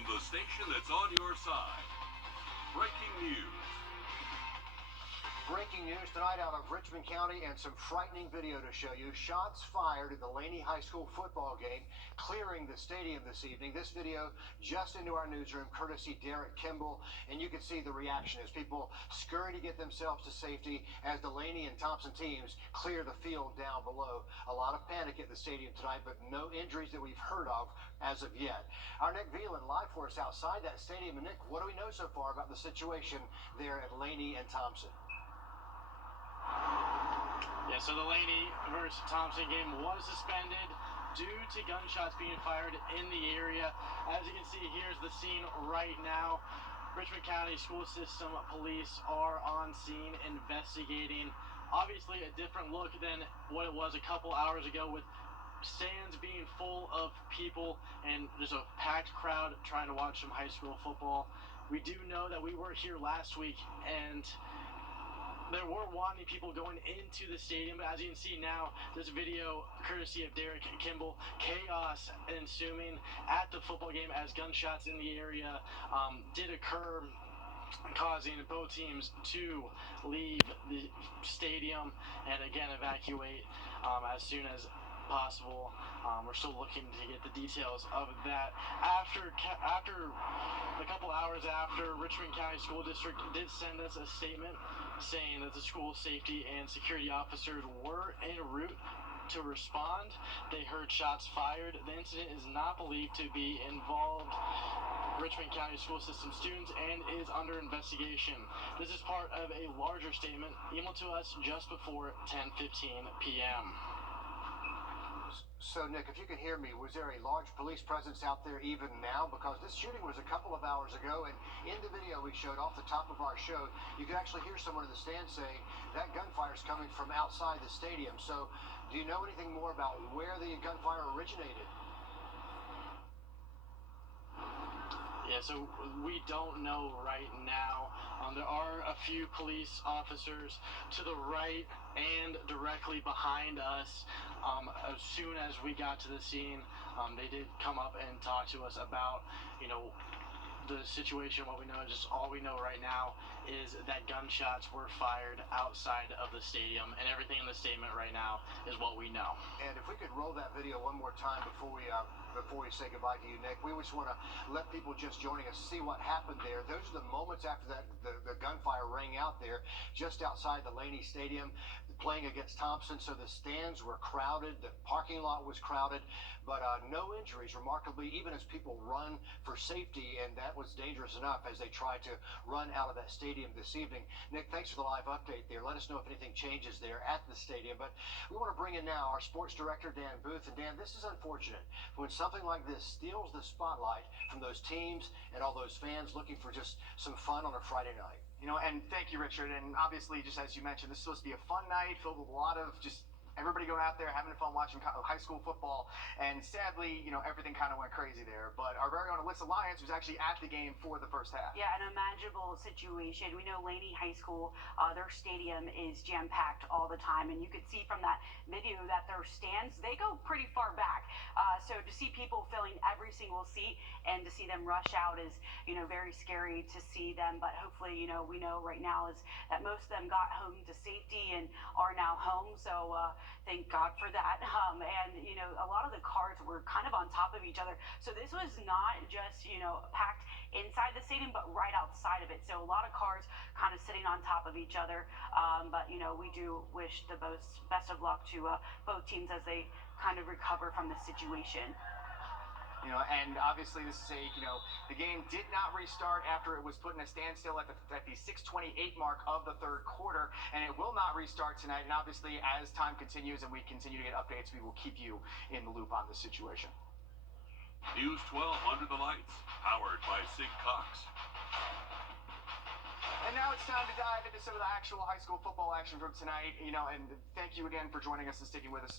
From the station that's on your side, breaking news. Breaking news tonight out of Richmond County and some frightening video to show you. Shots fired at the Laney High School football game, clearing the stadium this evening. This video just into our newsroom, courtesy Derek Kimball, and you can see the reaction as people scurry to get themselves to safety as the Laney and Thompson teams clear the field down below. A lot of panic at the stadium tonight, but no injuries that we've heard of as of yet. Our Nick Veland live for us outside that stadium. And Nick, what do we know so far about the situation there at Laney and Thompson? Yeah, so the Laney versus Thompson game was suspended due to gunshots being fired in the area. As you can see, here's the scene right now. Richmond County School System Police are on scene investigating. Obviously a different look than what it was a couple hours ago, with stands being full of people and there's a packed crowd trying to watch some high school football. We do know that we were here last week and there were wanting people going into the stadium, but as you can see now, this video, courtesy of Derek Kimball, chaos ensuing at the football game as gunshots in the area did occur, causing both teams to leave the stadium and again evacuate as soon as possible. We're still looking to get the details of that. After a couple hours after, Richmond County School District did send us a statement saying that the school safety and security officers were en route to respond. They heard shots fired. The incident is not believed to be involved Richmond County School System students and is under investigation. This is part of a larger statement emailed to us just before 10:15 p.m. So, Nick, if you can hear me, was there a large police presence out there even now? Because this shooting was a couple of hours ago, and in the video we showed off the top of our show, you could actually hear someone in the stand saying that gunfire is coming from outside the stadium. So, do you know anything more about where the gunfire originated? Yeah, so we don't know right now. There are a few police officers to the right and directly behind us. As soon as we got to the scene, they did come up and talk to us about, the situation. What we know, just all we know right now is that gunshots were fired outside of the stadium, and everything in the statement right now is what we know. And if we could roll that video one more time before we say goodbye to you, Nick, we just want to let people just joining us see what happened there. Those are the moments after that the gunfire rang out there just outside the Laney Stadium, playing against Thompson. So the stands were crowded, the parking lot was crowded, but no injuries, remarkably, even as people run for safety, and that was dangerous enough as they tried to run out of that stadium this evening. Nick, thanks for the live update there. Let us know if anything changes there at the stadium. But we want to bring in now our sports director, Dan Booth. And Dan, this is unfortunate. When something like this steals the spotlight from those teams and all those fans looking for just some fun on a Friday night. And thank you, Richard. And obviously, just as you mentioned, this is supposed to be a fun night filled with a lot of just everybody going out there having fun watching high school football, and sadly, everything kind of went crazy there. But our very own Alyssa Lyons was actually at the game for the first half. Yeah, an unimaginable situation. We know Laney High School, their stadium is jam-packed all the time, and you could see from that video that their stands, they go pretty far back. So to see people filling every single seat and to see them rush out is, very scary to see them. But hopefully, we know right now is that most of them got home to safety and are now home. So thank God for that. And, a lot of the cars were kind of on top of each other. So this was not just, packed inside the stadium, but right outside of it. So a lot of cars kind of sitting on top of each other. But, we do wish the best of luck to both teams as they kind of recover from the situation. And obviously this is the game did not restart after it was put in a standstill at the 6:28 mark of the third quarter, and it will not restart tonight. And obviously, as time continues and we continue to get updates, we will keep you in the loop on this situation. News 12 Under the Lights, powered by Sig Cox. And now it's time to dive into some of the actual high school football action from tonight. And thank you again for joining us and sticking with us.